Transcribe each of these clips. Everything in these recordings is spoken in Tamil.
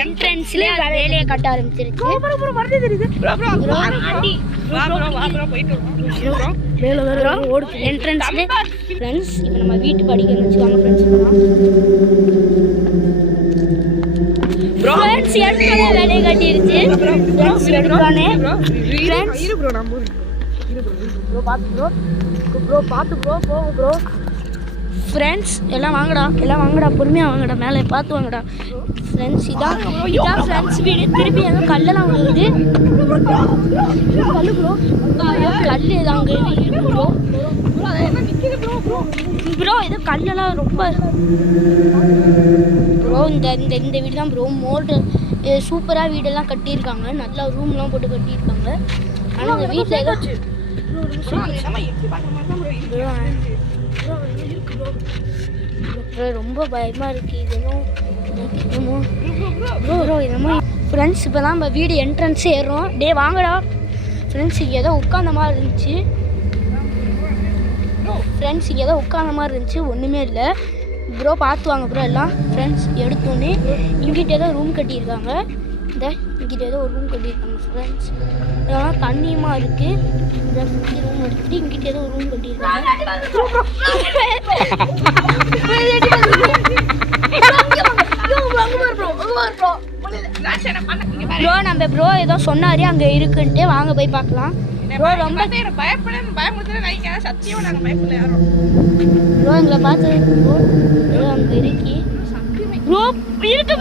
என்ட்ரன்ஸ்ல வேலையை கட்ட ஆரம்பிச்சிருச்சு. என்ட்ரன்ஸ்ல ஃப்ரெண்ட்ஸ் இப்போ நம்ம வீட்டு படிக்கணும்னு வச்சுக்கோங்க ஃப்ரெண்ட்ஸ். எடுக்கவே வேலையை கட்டிருச்சு எடுக்கானே ஃப்ரெண்ட்ஸ். எல்லாம் வாங்கடா பொறுமையாக வாங்கடா, மேலே பார்த்து வாங்கடா ஃப்ரெண்ட்ஸ். இதான் ஃப்ரெண்ட்ஸ் வீடு. திருப்பி ஏதோ கல்லெல்லாம் விழுகுது. கல் ஏதோ அங்கே இருக்கு ப்ரோ ஏதோ கல்லெல்லாம் ரொம்ப ப்ரோ. இந்த வீடு தான் ப்ரோ சூப்பராக வீடெல்லாம் கட்டியிருக்காங்க. நல்லா ரூம்லாம் போட்டு கட்டியிருக்காங்க. ஆனால் இந்த வீட்டில் ஏதோ ரொம்ப பயமாக இருக்குது. இது என்னமோ ஃப்ரெண்ட்ஸ். இப்போ தான் நம்ம வீடு என்ட்ரன்ஸ் ஏறுறோம். வாங்கடா ஃப்ரெண்ட்ஸ். இங்கே ஏதோ உட்காந்த மாதிரி இருந்துச்சு ஃப்ரெண்ட்ஸ். இங்கே ஏதோ உட்காந்த மாதிரி இருந்துச்சு, ஒன்றுமே இல்லை ப்ரோ. பார்த்து வாங்க ப்ரோ எல்லாம் ஃப்ரெண்ட்ஸ். எடுத்தோன்னே இங்கிட்ட ஏதோ ரூம் கட்டியிருக்காங்க. இங்கிட்ட ஏதோ ஒரு ரூம் கட்டியிருக்காங்க ஃப்ரெண்ட்ஸ். இதெல்லாம் தண்ணியமாக இருக்குது. இந்த ரூம் எடுத்துட்டு இங்கிட்ட ஏதோ ஒரு ரூம் கட்டியிருக்காங்க ப்ரோ. நம்ம ப்ரோ ஏதோ சொன்னாரு அங்கே இருக்குன்ட்டு, வாங்க போய் பார்க்கலாம் ப்ரோ. ரொம்ப ப்ரோ எங்களை பார்த்து ப்ரோ அங்கே இருக்கி ப்ரோ இருக்கு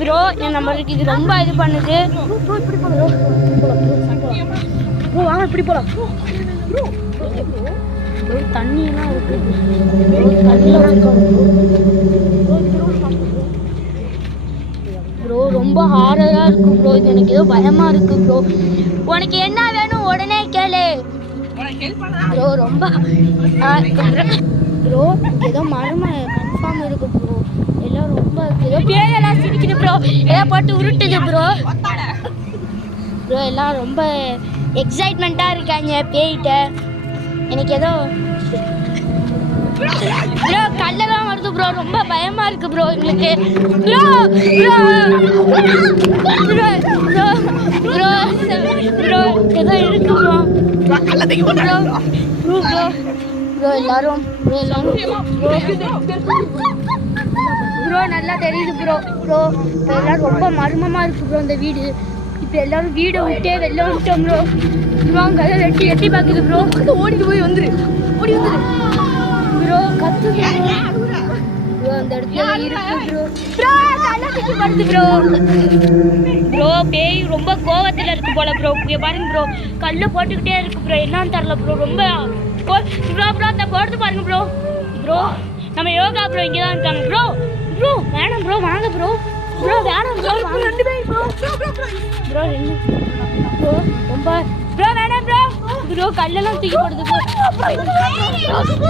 ப்ரோ நம்மளுக்கு இது ரொம்ப இது பண்ணுது ப்ரோ. வாங்க இப்படி போகலாம் ப்ரோ. தண்ணியெல்லாம் இருக்கு ப்ரோ. ரொம்ப ஹாரராக இருக்கு ப்ரோ. இது எனக்கு ஏதோ பயமாக இருக்கு ப்ரோ. உனக்கு என்ன வேணும் உடனே கேளு ப்ரோ. ரொம்ப ப்ரோ ஏதோ மருமை கன்ஃபார்ம் இருக்கு ப்ரோ. எல்லாம் ரொம்ப ஏதோ பேயெல்லாம் சிரிக்குது ப்ரோ. ஏதோ போட்டு உருட்டுது ப்ரோ. எல்லாம் ரொம்ப எக்ஸைட்மெண்ட்டாக இருக்காங்க பேயிட்ட. எனக்கு ஏதோ ப்ரோ கல்லெல்லாம் வருது ப்ரோ. ரொம்ப பயமாக இருக்குது ப்ரோ எங்களுக்கு ப்ரோ. ஏதோ இருக்கு ப்ரோ. எல்லாரும் நல்லா தெரியுது ப்ரோ. எல்லாம் ரொம்ப மர்மமாக இருக்குது ப்ரோ இந்த வீடு. இப்போ எல்லாரும் வீடை விட்டே வெளில வந்துட்டோம் ப்ரோ. அங்கே எட்டி பார்க்குது ப்ரோ. ஓடி வந்துரு ப்ரோ. கத்து ப்ரோ அந்த இடத்துல இருக்கு ப்ரோ. பேய் ரொம்ப கோவத்தில் இருக்கு போல ப்ரோ. இங்கே பாருங்க ப்ரோ, கல்லை போட்டுக்கிட்டே இருக்கு ப்ரோ. என்னன்னு தெரில ப்ரோ. ரொம்ப ப்ரோ அந்த போடுறது பாருங்க ப்ரோ. நம்ம யோகா ப்ரோ இங்கே தான் இருக்காங்க ப்ரோ. வேணாம் ப்ரோ, வாங்க ப்ரோ. வேணாம் ப்ரோ, ரெண்டு பேர் ப்ரோ. ரொம்ப வேணாம் ப்ரோ. கல்லெல்லாம் தூக்கி போடுது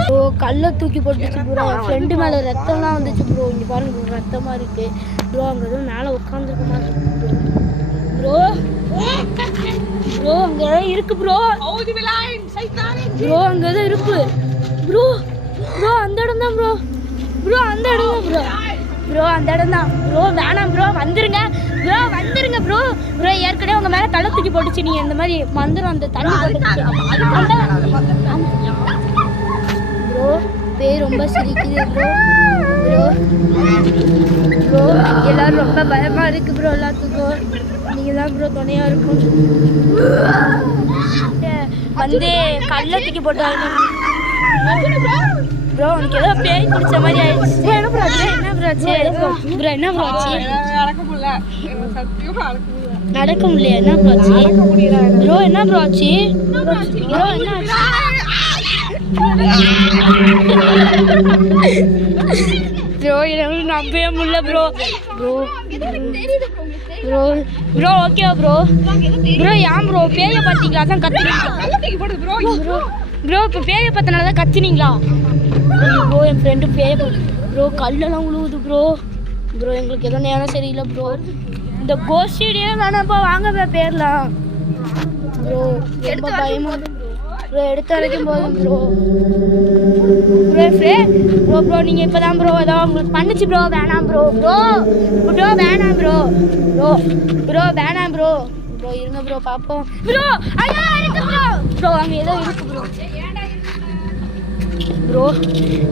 ப்ரோ. கல்லை தூக்கி போட்டுச்சு ப்ரோ. என் ஃப்ரெண்டு மேலே ரத்தம்லாம் வந்துச்சு ப்ரோ. இங்கே பாருங்க ப்ரோ, ரத்தமாக இருக்கு ப்ரோ. அங்கே எதுவும் மேலே உட்காந்துருக்க மாதிரி இருக்கு ப்ரோ. அங்கே எதாவது இருக்கு ப்ரோ. அங்கே எதாவது இருக்கு ப்ரோ. அந்த இடம் தான் ப்ரோ. அந்த இடம் தான் ப்ரோ. வேணாம் ப்ரோ, வந்துருங்க ப்ரோ. ஏற்கனவே உங்க மேல கல்லை தூக்கி போட்டுச்சு. நீங்க இந்த மாதிரி மந்திரம் அந்த தண்ணி ப்ரோ. பேய் ரொம்ப சிரிக்குது ப்ரோ. எல்லாரும் ரொம்ப பயமா இருக்கு ப்ரோ. எல்லாத்துக்கும் நீங்க தான் ப்ரோ துணையா இருக்கும். வந்து கல்லை தூக்கி போட்டாங்க ப்ரோ. உனக்கு ஏதோ பேய் பிடிச்ச மாதிரி ஆயிடுச்சு. என்ன ப்ரோ ஆச்சு? நடக்க முடியல. என்ன ப்ரோ ஆச்சு ப்ரோ? என்ன ப்ரோ ஆச்சு ப்ரோ? எனக்கு நம்பவே முடியல ப்ரோ. Okay bro. ஏன் ப்ரோ பேயை பார்த்தீங்களா? அதான் கத்துனீங்களா ப்ரோ? இப்போ பேயை பார்த்தனால தான் கத்துனீங்களா ப்ரோ? என் ஃப்ரெண்டு பேயை ப்ரோ. கல்லெல்லாம் உழுவுது ப்ரோ. எங்களுக்கு எதுவும் நேரம் சரியில்லை ப்ரோ. இந்த கோஸ்டியே வேணாம்ப்பா, வாங்க பேர்லாம் ப்ரோ. ரொம்ப பயமாக ப்ரோ எடுத்த வரைக்கும் போதும் ப்ரோ. ப்ரோ ப்ரோ நீங்கள் இப்போ தான் ப்ரோ ஏதோ உங்களுக்கு பண்ணுச்சு ப்ரோ. வேணாம் ப்ரோ. வேணாம் ப்ரோ. வேணாம் ப்ரோ. இருங்க ப்ரோ பார்ப்போம் ப்ரோ. ஐயா இருக்கு ப்ரோ. அங்கே ஏதோ இருக்கு ப்ரோ.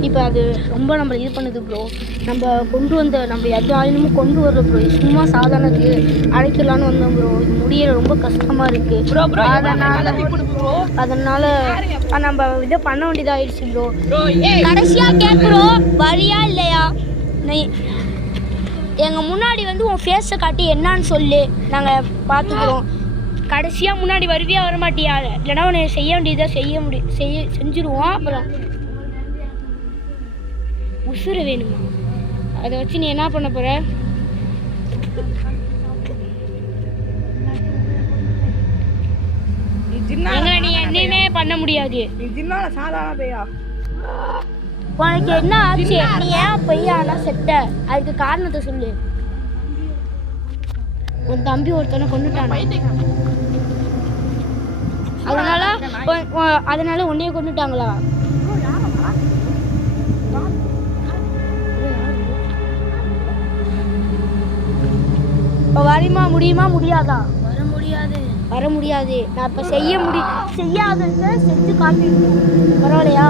இப்போ அது ரொம்ப நம்ம இது பண்ணுது ப்ரோ. நம்ம கொண்டு வந்த நம்ம எந்த ஆயினும் கொண்டு வரல ப்ரோ. சும்மா சாதாரணத்துக்கு அழைக்கலான்னு வந்தோம் ப்ரோ. இது முடிய ரொம்ப கஷ்டமாக இருக்குது. அதனால் நம்ம இதை பண்ண வேண்டியதாகிடுச்சு ப்ரோ. கடைசியாக கேட்குறோம் வரியா இல்லையா? எங்கள் முன்னாடி வந்து உன் ஃபேஸை காட்டி என்னான்னு சொல்லு, நாங்கள் பார்த்துக்குறோம். கடைசியாக முன்னாடி வருவியா வரமாட்டியா? இல்லைனா உன்னை செய்ய வேண்டியதாக செஞ்சுருவோம். அப்புறம் உசுறு வேணுமா? அதை வச்சு நீ என்ன பண்ண போகிற? நீ என்னையுமே பண்ண முடியாது. உனக்கு என்ன ஆச்சு? நீ ஏன் பையனா செத்த? அதுக்கு காரணத்தை சொல்லு. உன் தம்பி ஒருத்தனை கொண்டுட்டான். அதனால உன்னைய கொண்டுட்டாங்களா? இப்போ வரிமா முடியுமா முடியாதா? வர முடியாது. நான் இப்போ செய்யாததை செஞ்சு காட்டிடுவோம். பரவாயில்லையா?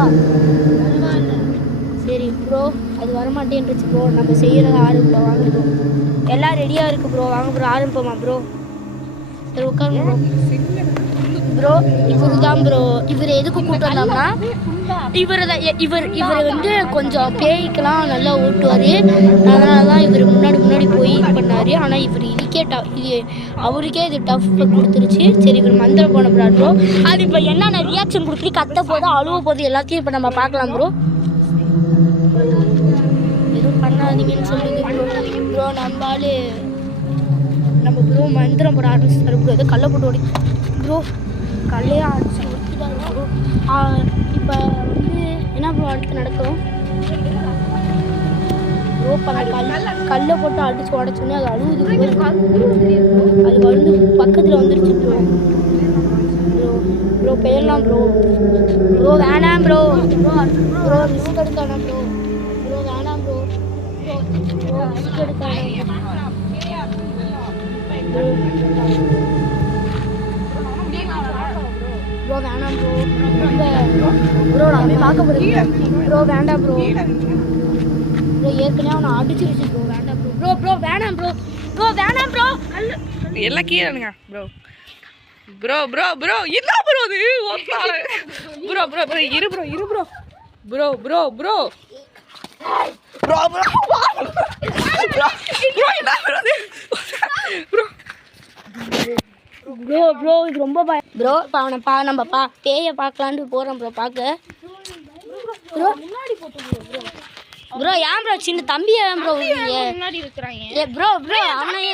சரி ப்ரோ, அது வரமாட்டேன்ருச்சு ப்ரோ. நம்ம செய்யறத ஆரம்பிப்போம். வாங்க ப்ரோ, எல்லாம் ரெடியாக இருக்குது ப்ரோ. வாங்க ப்ரோ ஆரம்பிப்போமா ப்ரோ? சரி உட்காருங்க ப்ரோ. இவரு தான் ப்ரோ. இவர் எதுக்கு கூப்பிட்டு வந்தாங்கன்னா இவர் வந்து கொஞ்சம் பேய்க்கெல்லாம் நல்லா ஓட்டுவார். அதனால தான் இவர் முன்னாடி போய் இது பண்ணார். ஆனால் இவர் அவருக்கே இது டஃப் கொடுத்துருச்சு. சரி இவர் மந்திரம் போன ப்ரோ. அது இப்போ என்னென்ன ரியாக்ஷன் கொடுத்து கத்த போது அழுவ போது எல்லாத்தையும் இப்போ நம்ம பார்க்கலாம் ப்ரோ. எதுவும் பண்ணாதீங்கன்னு சொல்லுங்க ப்ரோ. நம்ம ப்ரோ மந்திரம் போட ஆரம்பிச்சிட்டாரு ப்ரோ. ஏதோ கல்லை போட்டு ஓடி ப்ரோ. கல்லையே அடிச்சு ஒட்டிட்டாரு ப்ரோ. இப்போ வந்து என்ன ப்ரோ அடுத்து நடக்கும் ப்ரோ? கல்லை போட்டு அடிச்சு உடச்சோன்னே அது அழுகுது ப்ரோ. அது வந்து பக்கத்தில் வந்துருச்சு ப்ரோ. ப்ரோ போயிடலாம் ப்ரோ. வேணாம் ப்ரோ. ரிஸ்க் எடுத்தானே ப்ரோ. வேணாம் ப்ரோ. ரிஸ்க் எடுத்தானே ப்ரோ. வேணாம் ப்ரோ. நான் போய் பார்க்க போகிறேன் ப்ரோ. வேண்டாம் ப்ரோ. ஏற்கனவே அவனை அடிச்சிருச்சு ப்ரோ. வேண்டாம் ப்ரோ. வேணாம் ப்ரோ. வேணாம் ப்ரோ. எல்லாம் கீழேங்க ப்ரோ. என்ன ப்ரோ அது? இரு ப்ரோ இது ரொம்ப ப்ரோ. இப்போ அவனை நம்ம பேயை பார்க்கலான்ட்டு போகிறோம் ப்ரோ. பார்க்க ப்ரோ ஏன் ப்ரோ சின்ன தம்பியை ஏன் ப்ரோ முன்னாடி இருக்கிறாங்க? ப்ரோ அவனையே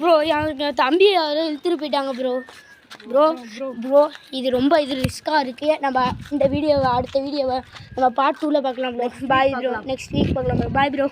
ப்ரோ என் தம்பியை யாரும் இழுத்துட்டு போயிட்டாங்க ப்ரோ. இது ரிஸ்க்காக இருக்குது. நம்ம இந்த அடுத்த வீடியோவை நம்ம பார்ட் 2ல் பார்க்கலாம் bro. Bye bro. Next week பார்க்கலாம் ப்ரோ. Bye bro.